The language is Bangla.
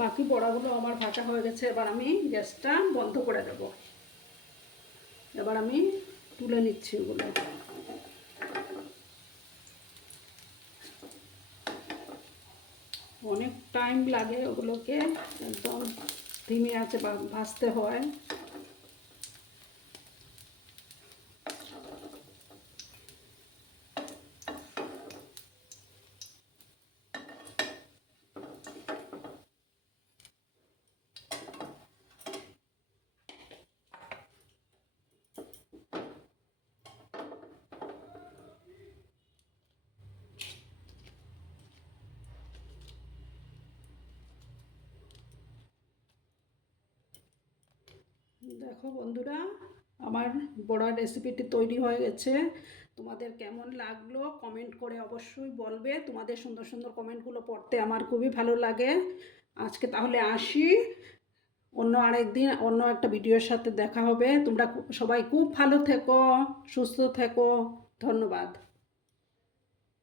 বাকি বড়াগুলো আমার ভাজা হয়ে গেছে। এবার আমি গ্যাসটা বন্ধ করে দেব। এবার আমি তুলে নিচ্ছি ওগুলো। অনেক টাইম লাগে ওগুলোকে একদম ধিমে আঁচে ভাজতে হয়। দেখো বন্ধুরা, আমার বড়ার রেসিপিটি তৈরি হয়ে গেছে। তোমাদের কেমন লাগলো কমেন্ট করে অবশ্যই বলবে। তোমাদের সুন্দর সুন্দর কমেন্টগুলো পড়তে আমার খুবই ভালো লাগে। আজকে তাহলে আসি, অন্য আরেকদিন অন্য একটা ভিডিওর সাথে দেখা হবে। তোমরা সবাই খুব ভালো থেকো, সুস্থ থেকো। ধন্যবাদ।